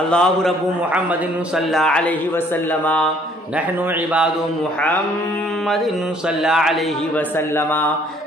اللہ رب محمد صلی علیہ وسلم نحن عباد محمد صلی علیہ وسلم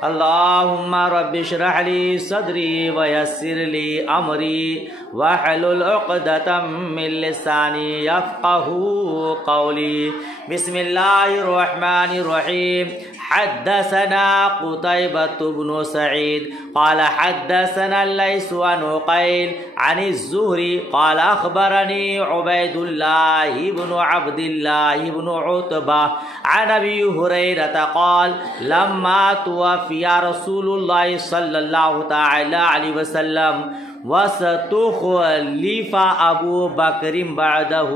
اللہم رب اشرح لی صدری ویسر لی امری واحلل عقدۃ من لسانی یفقہوا قولی بسم اللہ الرحمن الرحیم حدثنا قتيبة بن سعيد قال حدثنا الليث عن عقيل عن الزهري قال أخبرني عبيد الله بن عبد الله بن عتبة عن أبي هريرة قال لما توفي رسول الله صلى الله تعالى عليه وسلم وستخلف ابو بکر بعده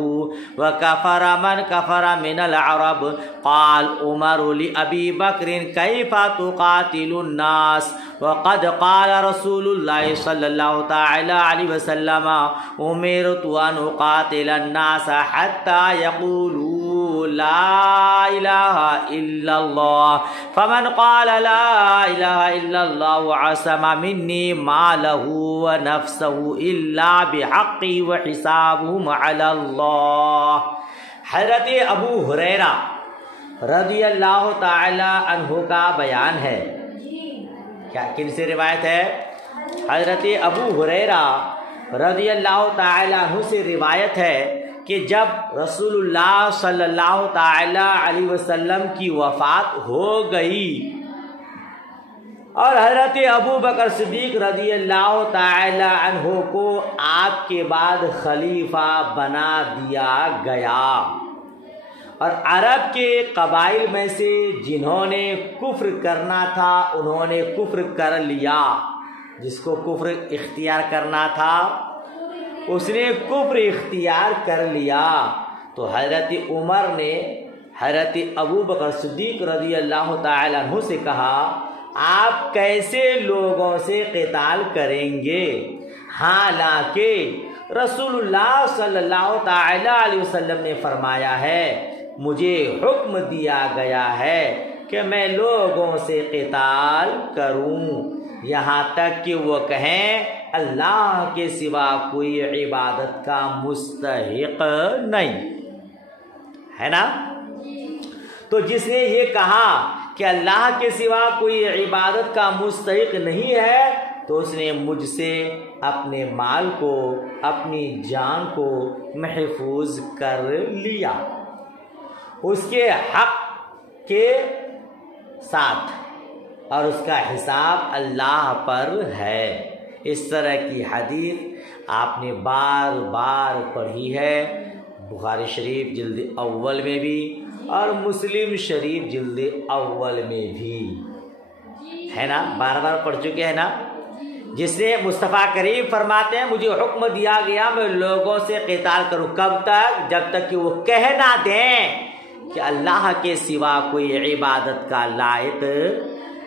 وكفر من كفر من العرب قال عمر لأبي بكر كيف تقاتل الناس وقد قال رسول الله صلى الله تعالى عليه وسلم أمرت أن أقاتل الناس حتى يقولوا لا إله إلا الله فمن قال لا إله إلا الله عصم مني ماله ونفسه إلا بحقه وحسابهم على الله۔ حضرت ابو ہریرہ رضی اللہ تعالی عنہ کا بیان ہے۔ کیا کن سے روایت ہے؟ حضرت ابو ہریرہ رضی اللہ تعالی عنہ سے روایت ہے کہ جب رسول اللہ صلی اللہ تعالی علیہ وسلم کی وفات ہو گئی اور حضرت ابو بکر صدیق رضی اللہ تعالی عنہ کو آپ کے بعد خلیفہ بنا دیا گیا، اور عرب کے قبائل میں سے جنہوں نے کفر کرنا تھا انہوں نے کفر کر لیا۔ جس کو کفر اختیار کرنا تھا اس نے کفر اختیار کر لیا، تو حضرت عمر نے حضرت ابو بکر صدیق رضی اللہ تعالی عنہ سے کہا آپ کیسے لوگوں سے قتال کریں گے، حالانکہ رسول اللہ صلی اللہ تعالی علیہ وسلم نے فرمایا ہے مجھے حکم دیا گیا ہے کہ میں لوگوں سے قتال کروں یہاں تک کہ وہ کہیں اللہ کے سوا کوئی عبادت کا مستحق نہیں ہے نا۔ تو جس نے یہ کہا کہ اللہ کے سوا کوئی عبادت کا مستحق نہیں ہے تو اس نے مجھ سے اپنے مال کو اپنی جان کو محفوظ کر لیا اس کے حق کے ساتھ، اور اس کا حساب اللہ پر ہے۔ اس طرح کی حدیث آپ نے بار بار پڑھی ہے، بخاری شریف جلد اول میں بھی اور مسلم شریف جلد اول میں بھی ہے نا، بار بار پڑھ چکے ہیں نا۔ جس سے مصطفیٰ کریم فرماتے ہیں مجھے حکم دیا گیا میں لوگوں سے قتال کروں، کب تک؟ جب تک کہ وہ کہہ نہ دیں کہ اللہ کے سوا کوئی عبادت کا لائق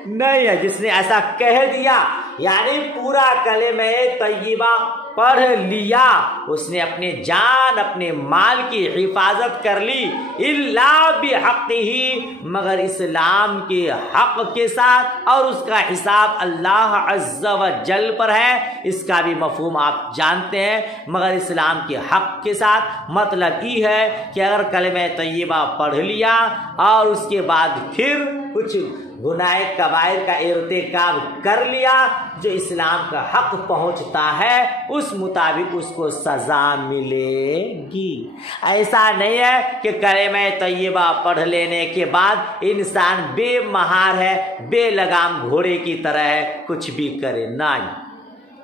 نہیں ہے۔ جس نے ایسا کہہ دیا یعنی پورا کلمہ طیبہ پڑھ لیا، اس نے اپنے جان اپنے مال کی حفاظت کر لی، الا بحقہ مگر اسلام کے حق کے ساتھ، اور اس کا حساب اللہ عز و جل پر ہے۔ اس کا بھی مفہوم آپ جانتے ہیں، مگر اسلام کے حق کے ساتھ مطلب یہ ہے کہ اگر کلمہ طیبہ پڑھ لیا اور اس کے بعد پھر کچھ گناہ کبائر کا ارتکاب کر لیا جو اسلام کا حق پہنچتا ہے اس مطابق اس کو سزا ملے گی۔ ایسا نہیں ہے کہ کلمہ طیبہ پڑھ لینے کے بعد انسان بے مہار ہے، بے لگام گھوڑے کی طرح ہے، کچھ بھی کرے نہیں۔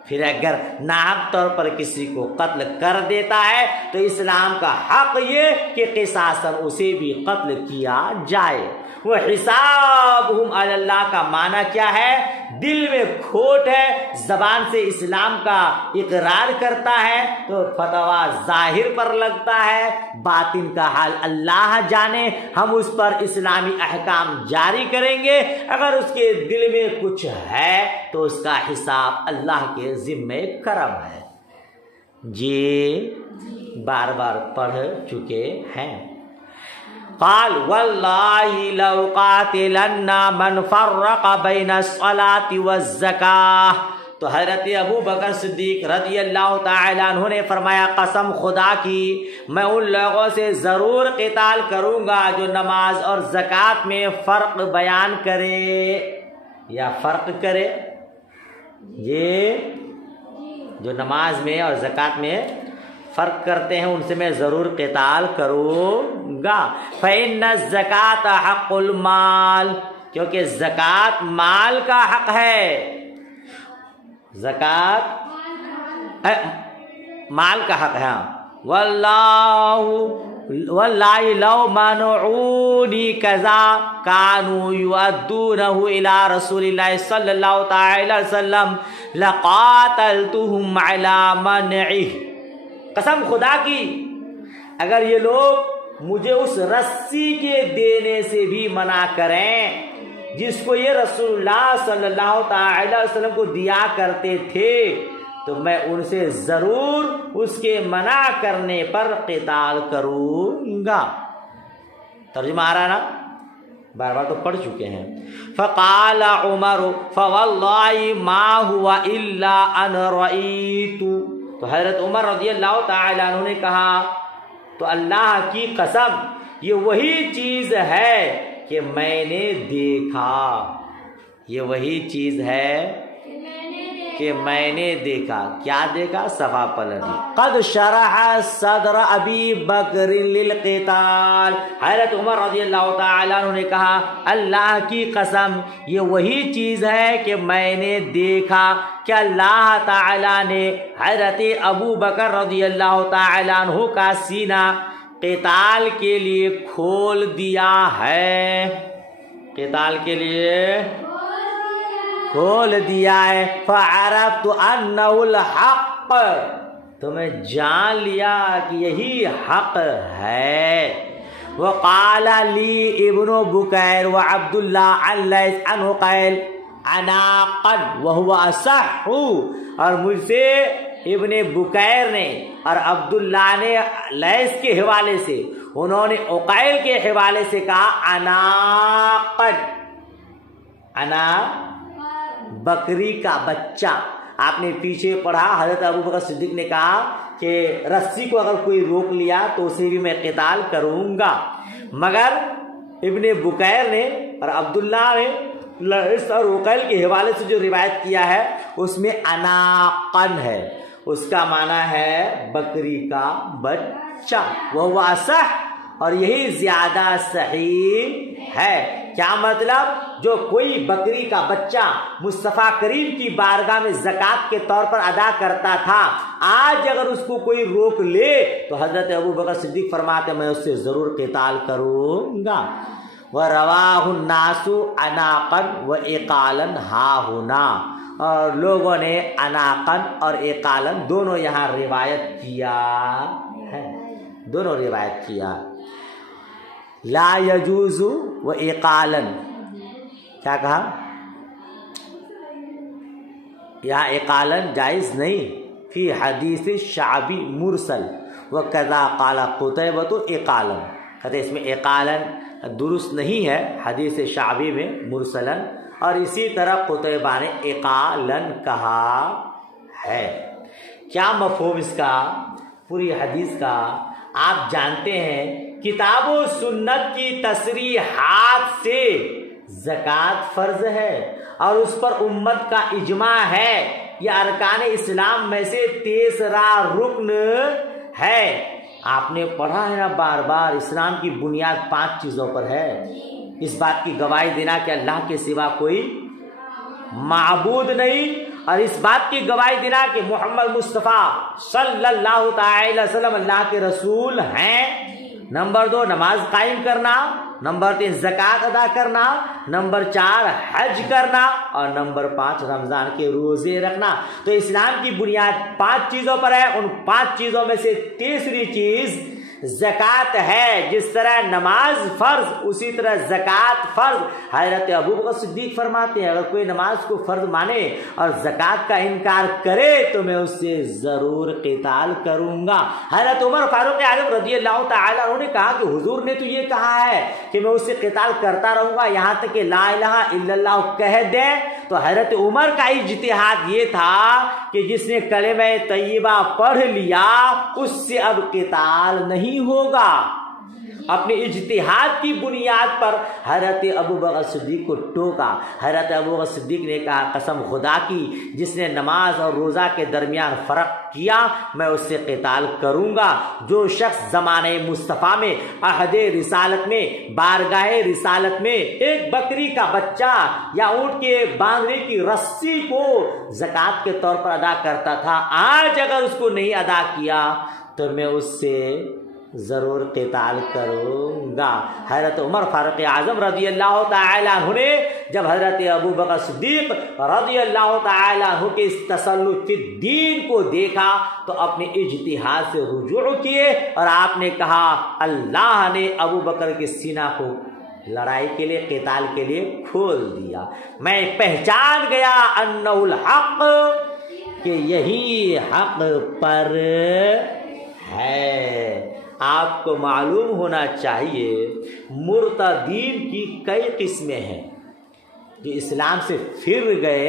پھر اگر ناحق طور پر کسی کو قتل کر دیتا ہے تو اسلام کا حق یہ کہ قصاصاً اسے بھی قتل کیا جائے۔ وہ حسابہم علی اللہ کا معنی کیا ہے؟ دل میں کھوٹ ہے، زبان سے اسلام کا اقرار کرتا ہے تو فتویٰ ظاہر پر لگتا ہے، باطن کا حال اللہ جانے، ہم اس پر اسلامی احکام جاری کریں گے۔ اگر اس کے دل میں کچھ ہے تو اس کا حساب اللہ کے ذمہ کرم ہے۔ جی بار بار پڑھ چکے ہیں۔ قال واللہ لو قاتلن من فرق بین الصلاة والزکاة تو حضرت ابو بکر صدیق رضی اللہ تعالی عنہ نے فرمایا قسم خدا کی میں ان لوگوں سے ضرور قتال کروں گا جو نماز اور زکوٰۃ میں فرق بیان کرے یا فرق کرے، یہ جو نماز میں اور زکوٰۃ میں فرق کرتے ہیں ان سے میں ضرور قتال کروں گا۔ فإن الزکاۃ حق المال، کیونکہ زکوٰۃ مال کا حق ہے، زکوٰۃ مال کا حق ہے۔ واللہ لو منعونی کذا کانوا یؤدونہ الی رسول اللہ صلی اللہ تعالی وسلم لقاتلتہم علی منعہ، قسم خدا کی اگر یہ لوگ مجھے اس رسی کے دینے سے بھی منع کریں جس کو یہ رسول اللہ صلی اللہ تعالی وسلم کو دیا کرتے تھے تو میں ان سے ضرور اس کے منع کرنے پر قتال کروں گا۔ ترجمہ آ رہا نا، بار بار تو پڑھ چکے ہیں۔ فقال عمر فواللہ ما هو الا ان رأیت، تو حضرت عمر رضی اللہ تعالی عنہ نے کہا تو اللہ کی قسم یہ وہی چیز ہے کہ میں نے دیکھا، یہ وہی چیز ہے کہ میں نے دیکھا۔ کیا دیکھا؟ صفا پلٹی۔ قد شرح صدر ابی بکر للقتال، حضرت عمر رضی اللہ تعالیٰ عنہ نے کہا اللہ کی قسم یہ وہی چیز ہے کہ میں نے دیکھا کہ اللہ تعالیٰ نے حضرت ابو بکر رضی اللہ تعالیٰ عنہ کا سینہ قتال کے لیے کھول دیا ہے، قتال کے لیے کھول دیا ہے۔ فعرفت انہ الحق، تو میں جان لیا کہ یہی حق ہے۔ وقال لی ابن بکیر وعبد اللہ عنہ قیل عناقا وہو اصح، اور مجھ سے ابن بکیر نے اور عبداللہ نے لیث کے حوالے سے، انہوں نے عقیل کے حوالے سے کہا عناقا، انا بکری کا بچہ۔ آپ نے پیچھے پڑھا حضرت ابو بکر صدیق نے کہا کہ رسی کو اگر کوئی روک لیا تو اسے بھی میں قتال کروں گا، مگر ابن بکیر نے اور عبداللہ نے لیث اور عقیل کے حوالے سے جو روایت کیا ہے اس میں عناقن ہے، اس کا معنی ہے بکری کا بچہ، وہ اصح، اور یہی زیادہ صحیح ہے۔ کیا مطلب؟ جو کوئی بکری کا بچہ مصطفیٰ کریم کی بارگاہ میں زکوٰۃ کے طور پر ادا کرتا تھا، آج اگر اس کو کوئی روک لے تو حضرت ابو بکر صدیق فرماتے میں اس سے ضرور قتال کروں گا۔ وَرَوَاهُ النَّاسُ عَنَاقًا وَإِقَالًا هَاهُنَا، اور لوگوں نے عناقن اور اقالن دونوں یہاں روایت کیا ہے، دونوں روایت کیا۔ لا یجوز و اقالن، کیا کہا؟ یہاں اقالن جائز نہیں، فی حدیث شعبی مرسل وکذا قال قتیبۃ اقالن، کہتے اس میں اقالن درست نہیں ہے حدیث شعبی میں مرسلن، اور اسی طرح قتیبہ نے اقالن کہا ہے۔ کیا مفہوم اس کا پوری حدیث کا؟ آپ جانتے ہیں کتاب و سنت کی تصریحات سے زکوٰۃ فرض ہے اور اس پر امت کا اجماع ہے، یہ ارکان اسلام میں سے تیسرا رکن ہے۔ آپ نے پڑھا ہے نا بار بار، اسلام کی بنیاد 5 چیزوں پر ہے۔ اس بات کی گواہی دینا کہ اللہ کے سوا کوئی معبود نہیں، اور اس بات کی گواہی دینا کہ محمد مصطفیٰ صلی اللہ تعالی وسلم اللہ کے رسول ہیں۔ نمبر 2 نماز قائم کرنا، نمبر 3 زکوٰۃ ادا کرنا، نمبر 4 حج کرنا، اور نمبر 5 رمضان کے روزے رکھنا۔ تو اسلام کی بنیاد 5 چیزوں پر ہے، ان 5 چیزوں میں سے تیسری چیز زکوٰۃ ہے۔ جس طرح نماز فرض اسی طرح زکوٰۃ فرض۔ حضرت ابو بکر صدیق فرماتے ہیں اگر کوئی نماز کو فرض مانے اور زکوٰۃ کا انکار کرے تو میں اس سے ضرور قتال کروں گا۔ حضرت عمر فاروق اعظم رضی اللہ تعالیٰ عنہ نے کہا کہ حضور نے تو یہ کہا ہے کہ میں اس سے قتال کرتا رہوں گا یہاں تک کہ لا الہ الا اللہ کہہ دیں، تو حضرت عمر کا اجتہاد یہ تھا کہ جس نے کلمہ طیبہ پڑھ لیا اس سے اب قتال نہیں ہوگا۔ اپنے اجتہاد کی بنیاد پر حضرت ابوبکر صدیق کو ٹوکا۔ حضرت ابوبکر صدیق نے کہا قسم خدا کی جس نے نماز اور روزہ کے درمیان فرق کیا میں اس سے قتال کروں گا۔ جو شخص زمانہ مصطفیٰ میں عہد رسالت میں بارگاہ رسالت میں ایک بکری کا بچہ یا اونٹ کے باندھنے کی رسی کو زکوٰۃ کے طور پر ادا کرتا تھا، آج اگر اس کو نہیں ادا کیا تو میں اس سے ضرور قتال کروں گا۔ حضرت عمر فاروق اعظم رضی اللہ تعالیٰ عنہ نے جب حضرت ابوبکر صدیق رضی اللہ تعالیٰ عنہ کے اس تسلط فی الدین کو دیکھا تو اپنے اجتہاد سے رجوع کیے اور آپ نے کہا اللہ نے ابوبکر کے سینہ کو لڑائی کے لیے قتال کے لیے کھول دیا۔ میں پہچان گیا انہ الحق کہ یہی حق پر ہے۔ آپ کو معلوم ہونا چاہیے مرتدین کی کئی قسمیں ہیں۔ جو اسلام سے پھر گئے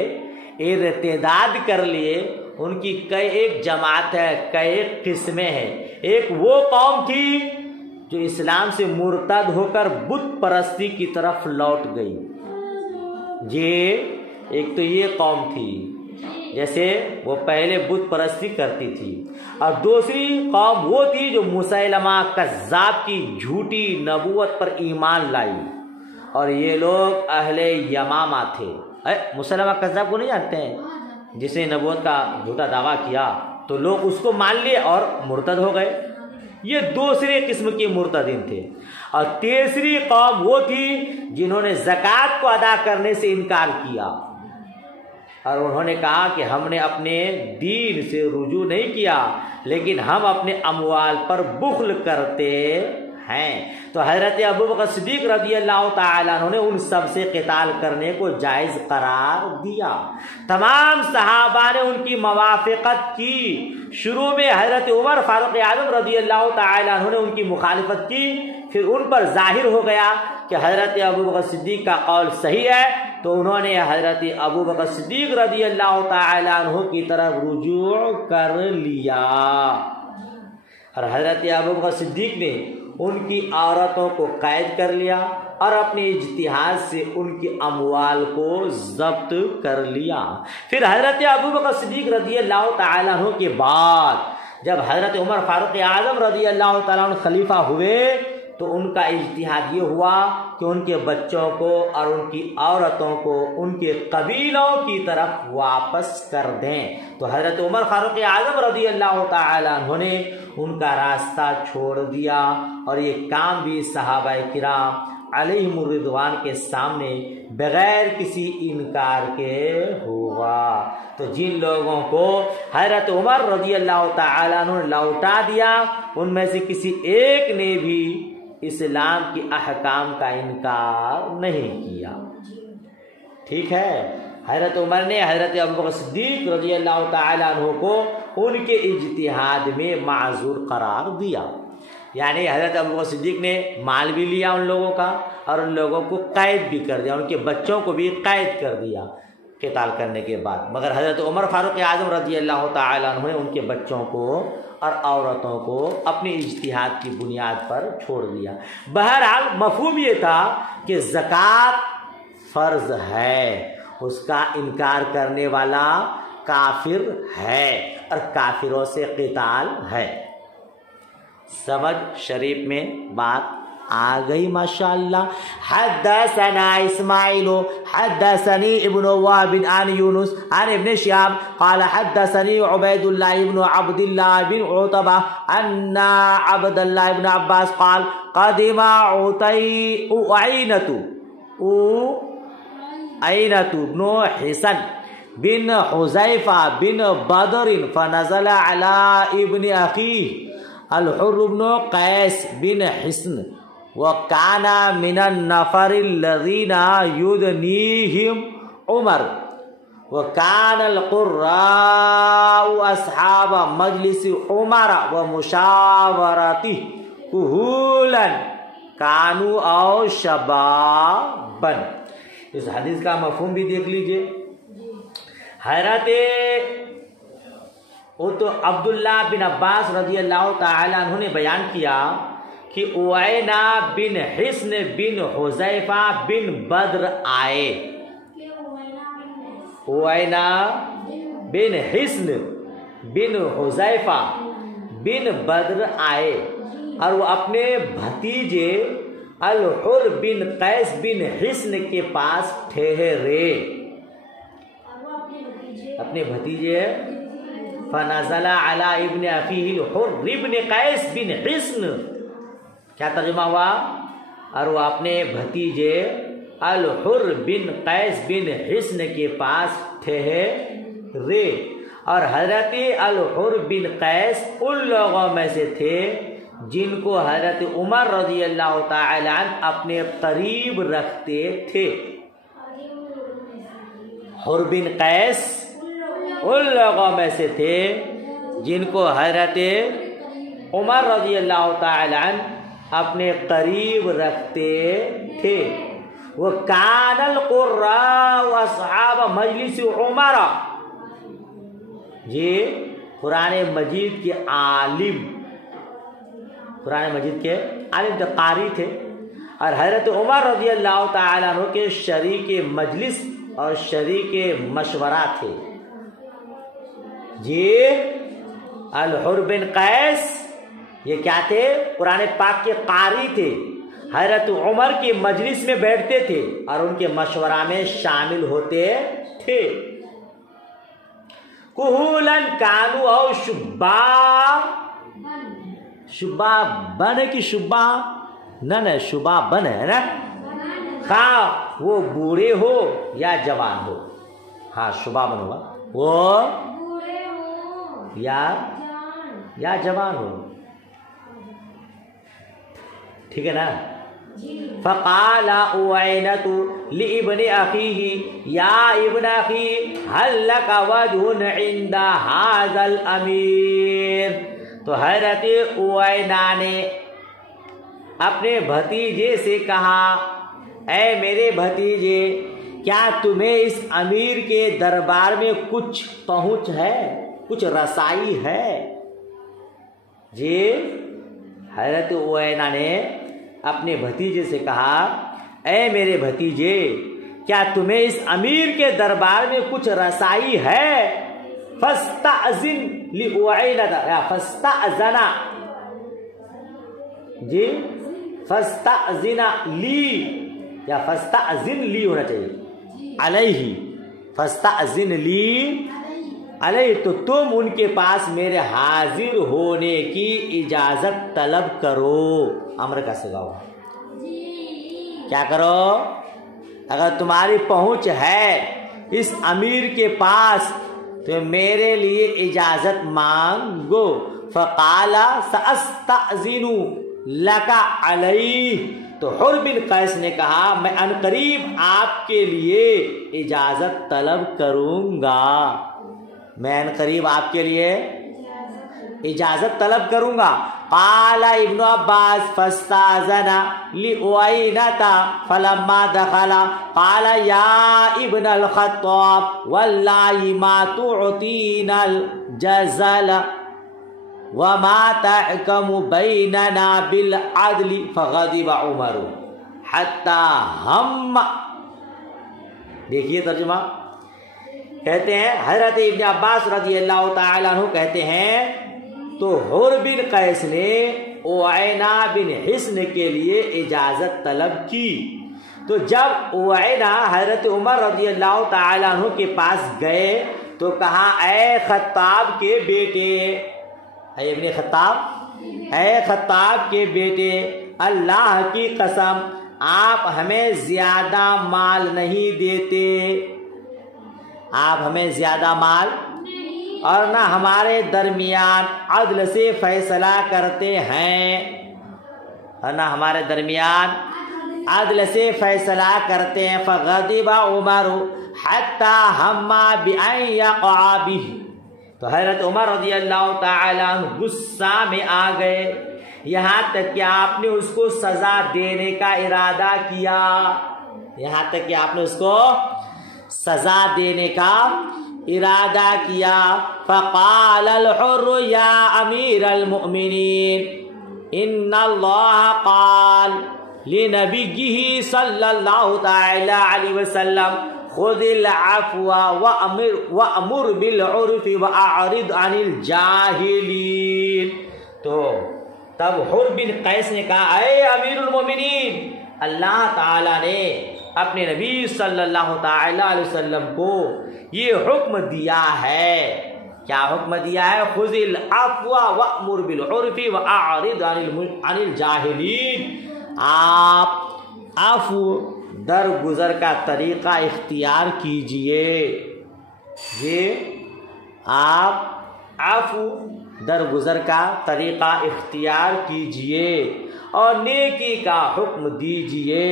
ارتداد کر لیے ان کی ایک جماعت ہے، کئی قسمیں ہیں۔ ایک وہ قوم تھی جو اسلام سے مرتد ہو کر بت پرستی کی طرف لوٹ گئی، ایک تو یہ قوم تھی جیسے وہ پہلے بت پرستی کرتی تھی، اور دوسری قوم وہ تھی جو مسیلمہ کذاب کی جھوٹی نبوت پر ایمان لائی، اور یہ لوگ اہل یمامہ تھے۔ مسیلمہ کذاب کو نہیں جانتے ہیں؟ جس نے نبوت کا جھوٹا دعویٰ کیا تو لوگ اس کو مان لیے اور مرتد ہو گئے، یہ دوسری قسم کے مرتدین تھے۔ اور تیسری قوم وہ تھی جنہوں نے زکوٰۃ کو ادا کرنے سے انکار کیا، اور انہوں نے کہا کہ ہم نے اپنے دین سے رجوع نہیں کیا لیکن ہم اپنے اموال پر بخل کرتے ہیں۔ تو حضرت ابوبکر صدیق رضی اللہ تعالیٰ عنہ نے ان سب سے قتال کرنے کو جائز قرار دیا۔ تمام صحابہ نے ان کی موافقت کی۔ شروع میں حضرت عمر فاروق اعظم رضی اللہ تعالیٰ عنہ نے ان کی مخالفت کی، پھر ان پر ظاہر ہو گیا کہ حضرت ابوبکر صدیق کا قول صحیح ہے تو انہوں نے حضرت ابوبکر صدیق رضی اللہ تعالیٰ عنہ کی طرف رجوع کر لیا، اور حضرت ابوبکر صدیق نے ان کی عورتوں کو قید کر لیا اور اپنے اجتہاد سے ان کی اموال کو ضبط کر لیا۔ پھر حضرت ابوبکر صدیق رضی اللہ تعالیٰ عنہ کے بعد جب حضرت عمر فاروق اعظم رضی اللہ تعالیٰ عنہ خلیفہ ہوئے تو ان کا اجتہاد یہ ہوا کہ ان کے بچوں کو اور ان کی عورتوں کو ان کے قبیلوں کی طرف واپس کر دیں، تو حضرت عمر فاروق اعظم رضی اللہ تعالیٰ عنہ نے ان کا راستہ چھوڑ دیا، اور یہ کام بھی صحابہ کرام علیہم الرضوان کے سامنے بغیر کسی انکار کے ہوا۔ تو جن لوگوں کو حضرت عمر رضی اللہ تعالیٰ عنہ نے لوٹا دیا ان میں سے کسی ایک نے بھی اسلام کی احکام کا انکار نہیں کیا، ٹھیک ہے۔ حضرت عمر نے حضرت ابوبکر صدیق رضی اللہ تعالیٰ عنہ کو ان کے اجتہاد میں معذور قرار دیا، یعنی حضرت ابوبکر صدیق نے مال بھی لیا ان لوگوں کا اور ان لوگوں کو قید بھی کر دیا، ان کے بچوں کو بھی قید کر دیا قتال کرنے کے بعد، مگر حضرت عمر فاروق اعظم رضی اللہ تعالیٰ عنہ نے ان کے بچوں کو اور عورتوں کو اپنی اجتہاد کی بنیاد پر چھوڑ دیا۔ بہرحال مفہوم یہ تھا کہ زکوٰۃ فرض ہے، اس کا انکار کرنے والا کافر ہے اور کافروں سے قتال ہے۔ سمجھ شریف میں بات آ گئی ماشاءاللہ۔ حدثنا اسماعیل حدثني ابن وهب عن يونس عن ابن شهاب قال حدثني عبید اللہ ابن عبد اللہ بن عتبہ ان عبد اللہ بن عباس قال قدم عینۃ بن حسن بن حذیفہ بن بدر فنزل على ابن اخیہ الحر بن قیس بن حسن وَكَانَ مِنَ النَّفَرِ الَّذِينَ يُدْنِيهِمْ عُمَرُ وَكَانَ الْقُرَّاءُ أَصْحَابَ مَجْلِسِ عُمَرَ وَمُشَاوَرَتِهِ كُهُولًا كَانُوا أَوْ شَبَابًا۔ اس حدیث کا مفہوم بھی دیکھ لیجئے حضرت وہ تو عبداللہ بن عباس رضی اللہ تعالی عنہ نے بیان کیا کہ اوینا بن حصن بن حذیفہ بن بدر آئے. اوینا بن حصن بن حذیفہ بن بدر آئے اور وہ اپنے بھتیجے الحر بن قیس بن حصن کے پاس ٹھہرے. اپنے بھتیجے فنزل علی ابن اخیہ الحر ابن قیس بن حصن. کیا ترجمہ ہوا؟ اور وہ اپنے بھتیجے الحر بن قیس بن حصن کے پاس ٹھہرے. اور حضرت الحر بن قیس ان لوگوں میں سے تھے جن کو حضرت عمر رضی اللہ تعالی عنہ اپنے قریب رکھتے تھے. حر بن قیس ان لوگوں میں سے تھے جن کو حضرت عمر رضی اللہ تعالی عنہ اپنے قریب رکھتے تھے. وہ کان القراء واصحاب مجلس عمر، یہ قرآن مجید کے عالم، قرآن مجید کے عالم تھے، قاری تھے، اور حضرت عمر رضی اللہ تعالی عنہ کے شریک مجلس اور شریک مشورہ تھے. یہ الحر بن قیس یہ کیا تھے؟ قرآن پاک کے قاری تھے، حضرت عمر کی مجلس میں بیٹھتے تھے اور ان کے مشورہ میں شامل ہوتے تھے. کہولن کانو او شبا، شبا بن کی شبا نہ شبا بن ہے نا، خواہ وہ بوڑھے ہو یا جوان ہو. ہاں شبا بن ہوگا، وہ یا جوان ہو، ٹھیک ہے نا. فقال اوینت لابن اخیہ یا ابن اخی هل لک وجہ عند هذا الامیر. تو حضرت اوینا نے اپنے بھتیجے سے کہا، اے میرے بھتیجے، کیا تمہیں اس امیر کے دربار میں کچھ پہنچ ہے، کچھ رسائی ہے؟ جی حضرت اوینا نے اپنے بھتیجے سے کہا، اے میرے بھتیجے، کیا تمہیں اس امیر کے دربار میں کچھ رسائی ہے؟ فاستأذن لأوینہ، یا فاستأذن، جی فاستأذن لی، یا فاستأذن لی ہونا چاہیے، علیہ، فاستأذن لی علیہ، تو تم ان کے پاس میرے حاضر ہونے کی اجازت طلب کرو. امر کا صیغہ ہوا، کیا کرو؟ اگر تمہاری پہنچ ہے اس امیر کے پاس تو میرے لیے اجازت مانگو. فقال سأستأذن لک علیہ، تو حر بن قیس نے کہا میں عنقریب آپ کے لیے اجازت طلب کروں گا، میں عنقریب آپ کے لیے اجازت طلب کروں گا. قال ابن عباس فاستأذن لأوینہ فلما دخل قال یا ابن الخطاب واللہ ما تعطینا الجزل وما تحکم بیننا بالعدل. فغضب عمر حتی ہم. دیکھیے ترجمہ، کہتے ہیں حضرت ابن عباس رضی اللہ تعالی عنہ کہتے ہیں تو حر بن قیس نے اوینا بن حصن کے لیے اجازت طلب کی. تو جب اوینا حضرت عمر رضی اللہ تعالی عنہ کے پاس گئے تو کہا، اے خطاب کے بیٹے، اے ابن خطاب، اے خطاب کے بیٹے، اللہ کی قسم آپ ہمیں زیادہ مال نہیں دیتے، آپ ہمیں زیادہ مال اور نہ ہمارے درمیان عدل سے فیصلہ کرتے ہیں، اور نہ ہمارے درمیان عدل سے فیصلہ کرتے ہیں. فغضب عمر حتی ہم بأن یقع بہ، تو حضرت عمر رضی اللہ تعالی عنہ غصہ میں آ گئے، یہاں تک کہ آپ نے اس کو سزا دینے کا ارادہ کیا، یہاں تک کہ آپ نے اس کو سزا دینے کا ارادہ کیا فقال الحر یا امیر المؤمنین ان اللہ قال لنبیہ صلی اللہ تعالی علیہ وسلم خذ العفو وامر بالعرف واعرض عن الجاہلین. تو تب حر بن قیس نے کہا اے امیر المومنین، اللہ تعالیٰ نے اپنے نبی صلی اللہ تعالی علیہ وسلم کو یہ حکم دیا ہے. کیا حکم دیا ہے؟ خذ العفو وامر بالعرف واعرض عن الجاہلین. آپ عفو درگزر کا طریقہ اختیار کیجئے. یہ آپ عفو درگزر کا طریقہ اختیار کیجئے اور نیکی کا حکم دیجئے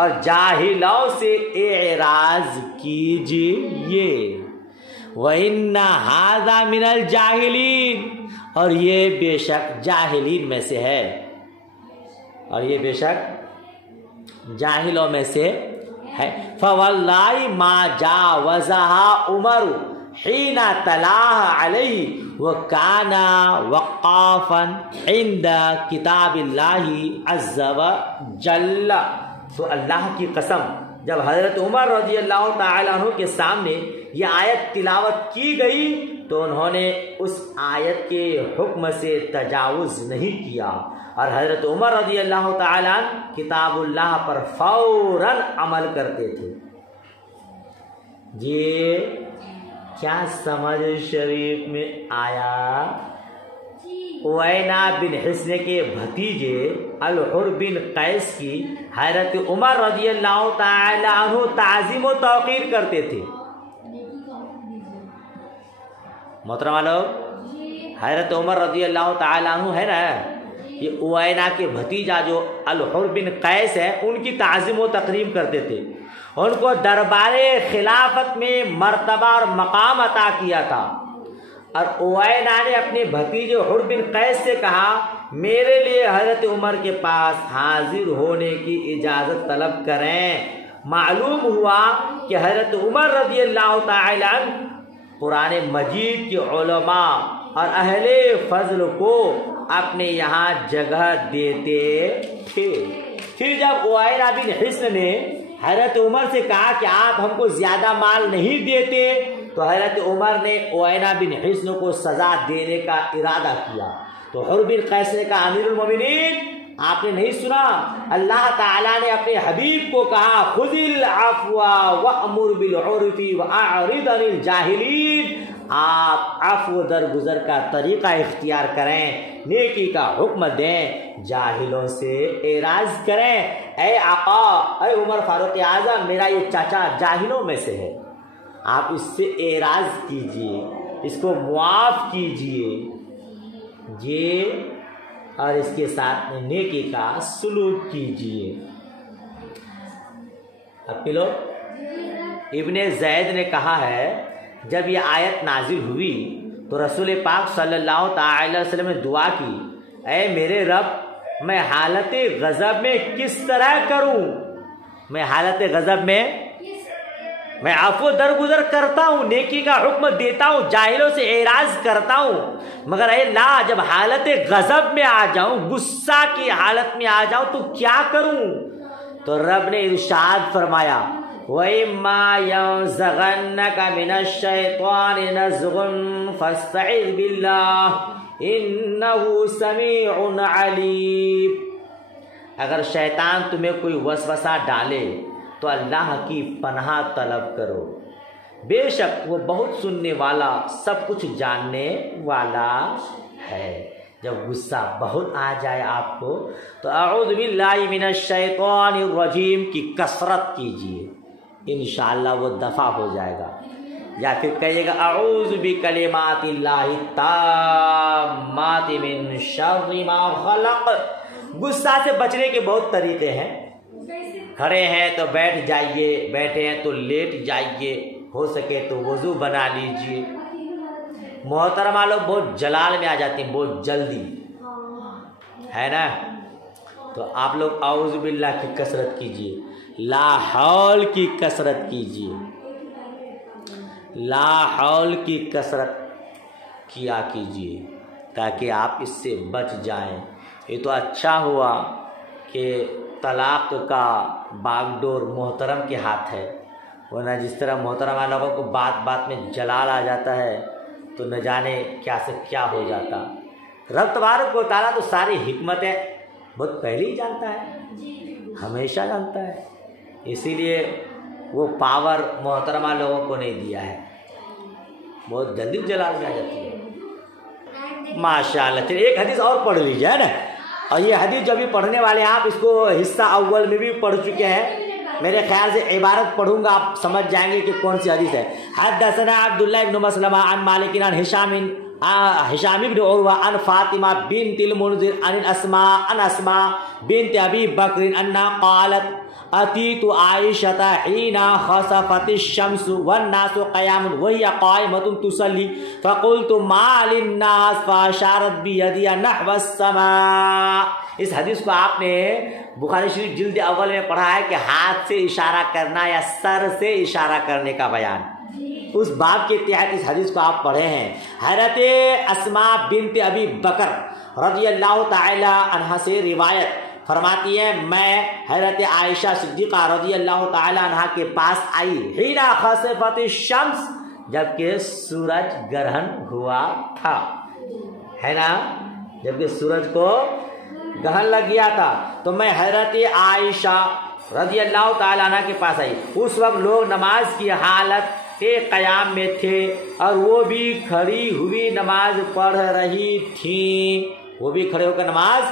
اور جاہلوں سے اعراض کیجئے. وَإِنَّ هَذَا مِنَ الْجَاهِلِينَ، اور یہ بے شک جاہلین میں سے ہے، اور یہ بے شک جاہلوں میں سے ہے. فَوَاللَّهِ مَا جَاوَزَهَا عُمَرُ حِينَ تَلَاهَا عَلَيْهِ وَكَانَ وَقَافًا عِنْدَ كِتَابِ اللَّهِ عَزَّ وَجَلَّ. تو اللہ کی قسم، جب حضرت عمر رضی اللہ تعالیٰ عنہ کے سامنے یہ آیت تلاوت کی گئی تو انہوں نے اس آیت کے حکم سے تجاوز نہیں کیا، اور حضرت عمر رضی اللہ تعالیٰ عنہ کتاب اللہ پر فوراً عمل کرتے تھے. یہ کیا سمجھ شریف میں آیا؟ عوینہ بن حصن کے بھتیجے الحر بن قیس کی حضرت عمر رضی اللہ تعالی عنہ تعظیم و توقیر کرتے تھے. محترم لوگ، حضرت عمر رضی اللہ تعالی عنہ ہے نا، یہ عوینہ کے بھتیجا جو الحر بن قیس ہے، ان کی تعظیم و تکریم کرتے تھے. ان کو دربار خلافت میں مرتبہ اور مقام عطا کیا تھا. اور عوینہ نے اپنے بھتیجے حر بن قیس سے کہا میرے لیے حضرت عمر کے پاس حاضر ہونے کی اجازت طلب کریں. معلوم ہوا کہ حضرت عمر رضی اللہ تعالی عنہ قرآن مجید کے علماء اور اہل فضل کو اپنے یہاں جگہ دیتے تھے. پھر جب عوینہ بن حصن نے حضرت عمر سے کہا کہ آپ ہم کو زیادہ مال نہیں دیتے، تو حضرت عمر نے عوینہ بن حصن کو سزا دینے کا ارادہ کیا. تو حر بن قیس نے کہا امیر المومنین، آپ نے نہیں سنا؟ اللہ تعالیٰ نے اپنے حبیب کو کہا خذ العفو وامر بالعرف واعرض عن الجاہلین. آپ عفو درگزر کا طریقہ اختیار کریں، نیکی کا حکم دیں، جاہلوں سے اعراض کریں. اے آقا، اے عمر فاروق اعظم، میرا یہ چاچا جاہلوں میں سے ہے، آپ اس سے اعراض کیجئے، اس کو معاف کیجئے اور اس کے ساتھ نیکی کا سلوک کیجئے. اب لوگ، ابن زید نے کہا ہے جب یہ آیت نازل ہوئی تو رسول پاک صلی اللہ تعالی علیہ وسلم نے دعا کی، اے میرے رب، میں حالت غضب میں کس طرح کروں؟ میں حالت غضب میں عفو درگزر کرتا ہوں، نیکی کا حکم دیتا ہوں، جاہلوں سے اعراض کرتا ہوں، مگر اے اللہ جب حالت غضب میں آ جاؤں، غصہ کی حالت میں آ جاؤں تو کیا کروں؟ تو رب نے ارشاد فرمایا وَإِمَّا يَنزَغَنَّكَ مِنَ الشَّيْطَانِ نَزْغٌ فَاسْتَعِذْ بِاللَّهِ إِنَّهُ سَمِيعٌ عَلِيمٌ. اگر شیطان تمہیں کوئی وسوسہ ڈالے تو اللہ کی پناہ طلب کرو، بے شک وہ بہت سننے والا، سب کچھ جاننے والا ہے. جب غصہ بہت آ جائے آپ کو تو اعوذ باللہ من الشیطان الرجیم کی کثرت کیجیے، انشاءاللہ وہ دفع ہو جائے گا. یا پھر کہیے گا اعوذ بکلمات اللہ التامات من شر ما خلق. غصہ سے بچنے کے بہت طریقے ہیں. کھڑے ہیں تو بیٹھ جائیے، بیٹھے ہیں تو لیٹ جائیے، ہو سکے تو وضو بنا لیجئے. محترمہ لوگ بہت جلال میں آ جاتے ہیں، بہت جلدی ہے نا، تو آپ لوگ اعوذ باللہ کی کثرت کیجئے، لا حول کی کثرت کیجئے. لا حول کی کثرت کیا کیجیے تاکہ آپ اس سے بچ جائیں۔ یہ تو اچھا ہوا کہ طلاق کا باغ ڈور محترم کے ہاتھ ہے، ورنہ جس طرح محترمہ لوگوں کو بات بات میں جلال آ جاتا ہے تو نہ جانے کیا سے کیا ہو جاتا۔ رب تبارک و تعالیٰ تو ساری حکمتیں بہت پہلے ہی جانتا ہے، ہمیشہ جانتا ہے، اسی لیے وہ پاور محترمہ لوگوں کو نہیں دیا ہے، بہت جلدی جلال میں آ جاتی ہے۔ ماشاءاللہ، چلیے ایک حدیث اور پڑھ لیجیے ہے نا، اور یہ حدیث جو ابھی پڑھنے والے ہیں آپ اس کو حصہ اول میں بھی پڑھ چکے ہیں، میرے خیال سے عبارت پڑھوں گا آپ سمجھ جائیں گے کہ کون سی حدیث ہے۔ حدثنا عبداللہ بن مسلمہ عن مالک عن ہشام بن عروہ عن فاطمہ بنت المنذر عن اسماء بنت ابی بکر انہا قالت اتیت عائشۃ حین خسفت الشمس والناس قیام وہی قائمۃ تصلی فقلت ما للناس فاشارت بیدی نحو السماء۔ اس حدیث کو آپ نے بخاری شریف جلد اول میں پڑھا ہے کہ ہاتھ سے اشارہ کرنا یا سر سے اشارہ کرنے کا بیان، اس باب کے تحت اس حدیث کو آپ پڑھے ہیں۔ حضرت اسماء بنت ابی بکر رضی اللہ تعالی عنہ سے روایت فرماتی ہے، میں حضرت عائشہ صدیقہ رضی اللہ تعالی عنہ کے پاس آئی حین خسفت الشمس، جبکہ سورج گرہن ہوا تھا، ہے نا، جبکہ سورج کو گرہن لگ گیا تھا، تو میں حضرت عائشہ رضی اللہ تعالی عنہ کے پاس آئی۔ اس وقت لوگ نماز کی حالت کے قیام میں تھے اور وہ بھی کھڑی ہوئی نماز پڑھ رہی تھیں، وہ بھی کھڑے ہو کر نماز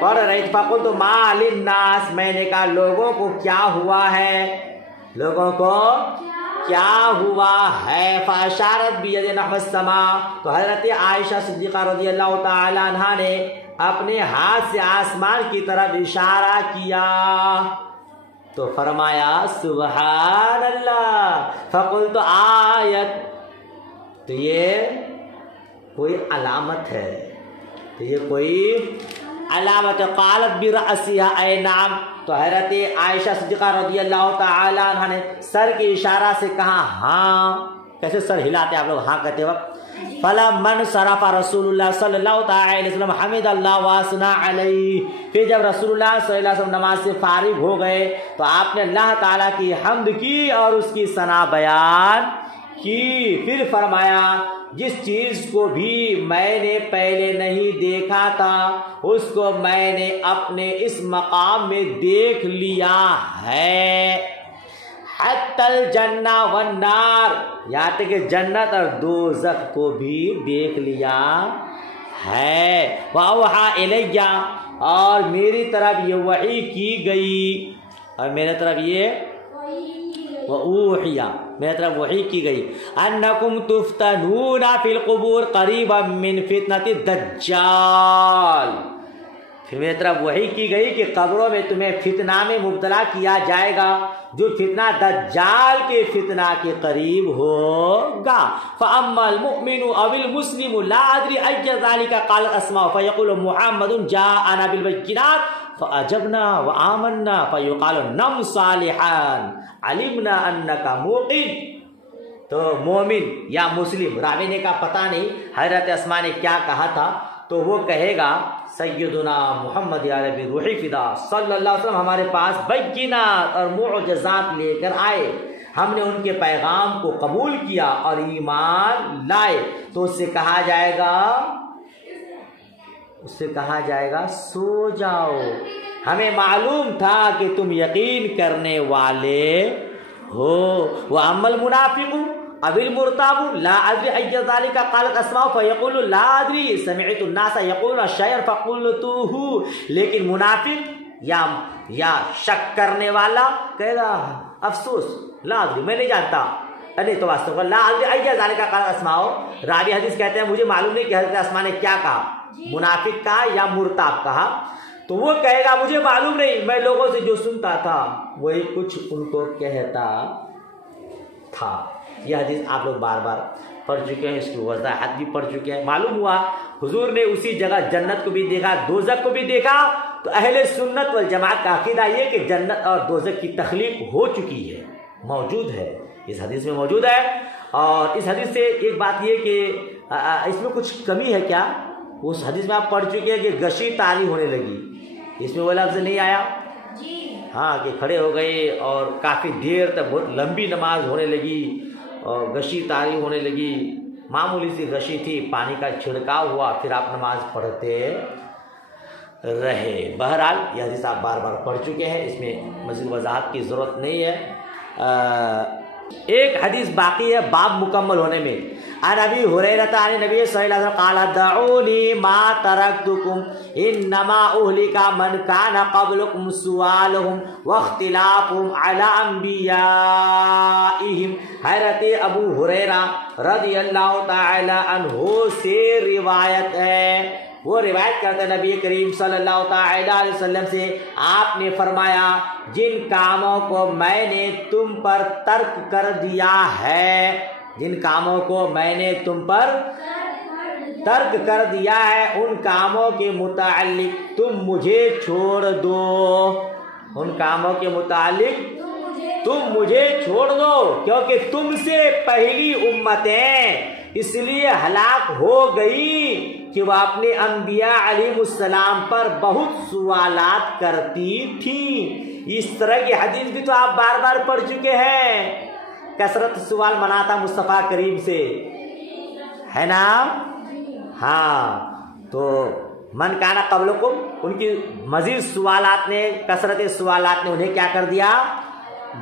پڑھ رہی تھی۔ فقلت ما للناس، میں نے کہا لوگوں کو کیا ہوا ہے، لوگوں کو کیا ہوا ہے۔ فاشارت بید نحو السماء، تو حضرت عائشہ صدیقہ رضی اللہ تعالی عنہ نے اپنے ہاتھ سے آسمان کی طرف اشارہ کیا، تو فرمایا سبحان اللہ۔ فقلت آیت، تو یہ کوئی علامت ہے، تو یہ کوئی علامت۔ قالت برأسها، اے نعم، تو حضرت عائشہ صدیقہ رضی اللہ تعالی عنہ نے سر کے اشارہ سے کہا ہاں۔ کیسے سر ہلاتے آپ لوگ ہاں کہتے وقت؟ فلما انصرف رسول اللہ صلی اللہ تعالی علیہ وسلم حمد اللہ واثنى علیہ، پھر جب رسول اللہ صلی اللہ علیہ وسلم نماز سے فارغ ہو گئے تو آپ نے اللہ تعالیٰ کی حمد کی اور اس کی ثنا بیان کی، پھر فرمایا جس چیز کو بھی میں نے پہلے نہیں دیکھا تھا اس کو میں نے اپنے اس مقام میں دیکھ لیا ہے، حتی الجنہ والنار، یہاں تک کہ جنت اور دوزخ کو بھی دیکھ لیا ہے۔ وَأَوْحَى إِلَيَّ، اور میری طرف یہ وحی کی گئی، اور میرے طرف یہ وَأُوحِيَ، میرے طرف وحی کی گئی، أَنَّكُمْ تُفْتَنُونَ فِي الْقُبُورِ قَرِيبًا مِّن فِتْنَةِ الدَّجَّالِ، پھر میری طرف وحی کی گئی کہ قبروں میں تمہیں فتنہ میں مبتلا کیا جائے گا جو فتنہ دجال کے فتنہ کے قریب ہوگا۔ فَأَمَّا الْمُؤْمِنُ أَوِ الْمُسْلِمُ لَا أَدْرِي أَيَّ ذَلِكَ قَالَتْ أَسْمَاءُ فَيَقُولُ مُحَمَّدٌ جَاءَنَا بِالْبَيِّنَاتِ فَأَجَبْنَا وَآمَنَّا فَيُقَالُ نَمْ صَالِحًا عَلِمْنَا أَنَّكَ مُوقِنٌ، تو مومن یا مسلم، راوی نے کا پتہ نہیں حضرت اسماء نے کیا کہا تھا، تو وہ کہے گا سیدنا محمد عربی روحی فدا صلی اللہ علیہ وسلم ہمارے پاس بینات اور معجزات لے کر آئے، ہم نے ان کے پیغام کو قبول کیا اور ایمان لائے، تو اس سے کہا جائے گا سو جاؤ، ہمیں معلوم تھا کہ تم یقین کرنے والے ہو۔ وَأَمَّا الْمُنَافِقُ أَوِ الْمُرْتَابُ لَا أَدْرِي أَيَّ ذَلِكَ قَالَتْ أَسْمَاءُ فَيَقُولُ لَا أَدْرِي سَمِعْتُ النَّاسَ يَقُولُونَ شَيْئًا فَقُلْتُهُ، لیکن منافق یا شک کرنے والا کہے گا افسوس لا ادری، میں نہیں جانتا، نہیں تو واستو لا ادری أيّ ذَلِكَ قَالَتْ أَسْمَاءُ، رابعہ حدیث کہتے ہیں مجھے معلوم نہیں کہ حضرت اسماء نے کیا کہا، منافق کہا یا مرتاب کہا، تو وہ کہے گا مجھے معلوم نہیں، میں لوگوں سے جو سنتا تھا وہی کچھ ان کو کہتا تھا۔ یہ حدیث آپ لوگ بار بار پڑھ چکے ہیں، اس کی وضاحت بھی پڑھ چکے ہیں۔ معلوم ہوا حضور نے اسی جگہ جنت کو بھی دیکھا، دوزخ کو بھی دیکھا، تو اہل سنت والجماعت کا عقیدہ یہ کہ جنت اور دوزخ کی تخلیق ہو چکی ہے، موجود ہے، اس حدیث میں موجود ہے۔ اور اس حدیث سے ایک بات یہ کہ اس میں کچھ کمی ہے کیا؟ اس حدیث میں آپ پڑھ چکے ہیں کہ غشی طاری ہونے لگی، اس میں وہ لفظ نہیں آیا ہاں کہ کھڑے ہو گئے اور کافی دیر تک بہت لمبی نماز ہونے لگی اور غشی طاری ہونے لگی، معمولی سی غشی تھی، پانی کا چھڑکاؤ ہوا، پھر آپ نماز پڑھتے رہے۔ بہرحال یہ حدیث آپ بار بار پڑھ چکے ہیں، اس میں مزید وضاحت کی ضرورت نہیں ہے۔ ایک حدیث باقی ہے باب مکمل ہونے میں۔ عن ابی ہریرہ عن نبی صلی اللہ علیہ وسلم قال دعونی ما ترکتکم انما اہلک من کان قبلکم سؤالہم واختلافہم علی انبیائہم۔ حضرت ابو ہریرہ رضی اللہ تعالی عنہ سے روایت ہے، وہ روایت کرتے نبی کریم صلی اللہ تعالی علیہ وسلم سے، آپ نے فرمایا جن کاموں کو میں نے تم پر ترک کر دیا ہے، جن کاموں کو میں نے تم پر ترک کر دیا ہے ان کاموں کے متعلق تم مجھے چھوڑ دو، ان کاموں کے متعلق تم مجھے چھوڑ دو، کیونکہ تم سے پہلی امتیں اس لیے ہلاک ہو گئی کہ وہ اپنے انبیاء علیہ السلام پر بہت سوالات کرتی تھیں۔ اس طرح کی حدیث بھی تو آپ بار بار پڑھ چکے ہیں، کثرت سوال منع تھا مصطفیٰ کریم سے، ہے نا؟ ہاں، تو من کانا قبلکم، ان کی مزید سوالات نے، کثرت سوالات نے انہیں کیا کر دیا؟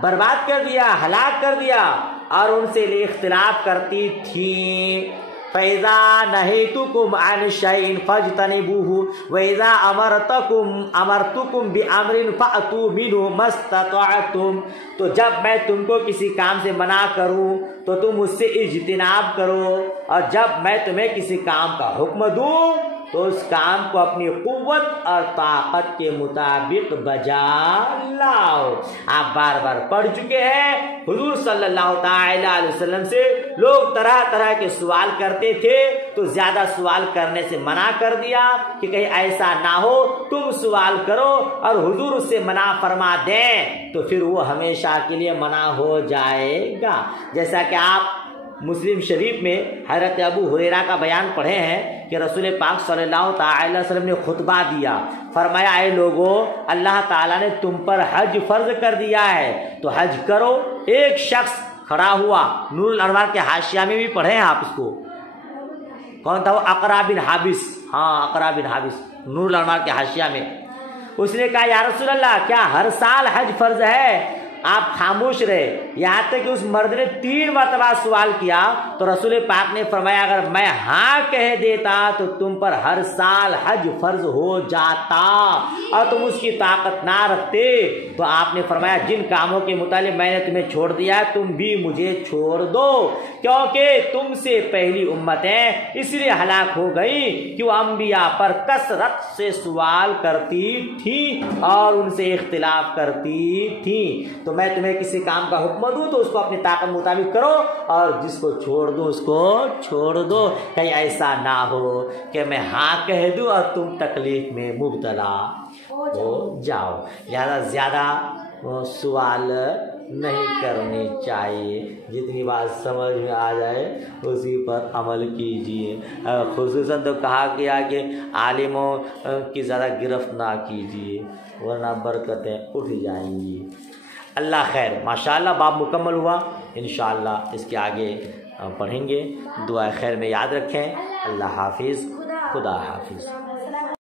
برباد کر دیا، ہلاک کر دیا، اور ان سے اختلاف کرتی تھیں۔ فَإِذَا نَهَيْتُكُمْ عَنْ شَيْءٍ فَاجْتَنِبُوهُ وَإِذَا أَمَرْتُكُمْ بِأَمْرٍ فَأْتُوا مِنْهُ مَا اسْتَطَعْتُمْ، تو جب میں تم کو کسی کام سے منع کروں تو تم اس سے اجتناب کرو، اور جب میں تمہیں کسی کام کا حکم دوں تو اس کام کو اپنی قوت اور طاقت کے مطابق بجا لاؤ۔ آپ بار بار پڑھ چکے ہیں، حضور صلی اللہ تعالی علیہ وسلم سے لوگ طرح طرح کے سوال کرتے تھے تو زیادہ سوال کرنے سے منع کر دیا کہ کہیں ایسا نہ ہو تم سوال کرو اور حضور اس سے منع فرما دیں تو پھر وہ ہمیشہ کے لیے منع ہو جائے گا۔ جیسا کہ آپ مسلم شریف میں حضرت ابو ہریرہ کا بیان پڑھے ہیں کہ رسول پاک صلی اللہ تعالی وسلم نے خطبہ دیا، فرمایا اے لوگو اللہ تعالیٰ نے تم پر حج فرض کر دیا ہے تو حج کرو۔ ایک شخص کھڑا ہوا، نور الانوار کے حاشیہ میں بھی پڑھے ہیں آپ اس کو، کون تھا وہ؟ اقرا بن حابس، ہاں اقرا بن حابس، نور الانوار کے حاشیہ میں۔ اس نے کہا یا رسول اللہ کیا ہر سال حج فرض ہے؟ آپ خاموش رہے، یہاں تک کہ اس مرد نے 3 مرتبہ سوال کیا تو رسول پاک نے فرمایا اگر میں ہاں کہہ دیتا تو تم پر ہر سال حج فرض ہو جاتا اور تم اس کی طاقت نہ رکھتے۔ تو آپ نے فرمایا جن کاموں کے متعلق میں نے تمہیں چھوڑ دیا تم بھی مجھے چھوڑ دو، کیونکہ تم سے پہلی امتیں اس لیے ہلاک ہو گئی کہ وہ انبیاء پر کثرت سے سوال کرتی تھی اور ان سے اختلاف کرتی تھی۔ تو میں تمہیں کسی کام کا حکم دوں تو اس کو اپنی طاقت مطابق کرو اور جس کو چھوڑ دوں اس کو چھوڑ دو، کہیں ایسا نہ ہو کہ میں ہاں کہہ دوں اور تم تکلیف میں مبتلا ہو جاؤ۔ لہذا زیادہ سوال نہیں کرنے چاہیے، جتنی بات سمجھ میں آ جائے اسی پر عمل کیجیے۔ خصوصاً تو کہا گیا کہ عالموں کی زیادہ گرفت نہ کیجیے ورنہ برکتیں اٹھ جائیں گی۔ اللہ خیر، ماشاءاللہ باب مکمل ہوا، انشاءاللہ اس کے آگے پڑھیں گے۔ دعا خیر میں یاد رکھیں۔ اللہ حافظ، خدا حافظ۔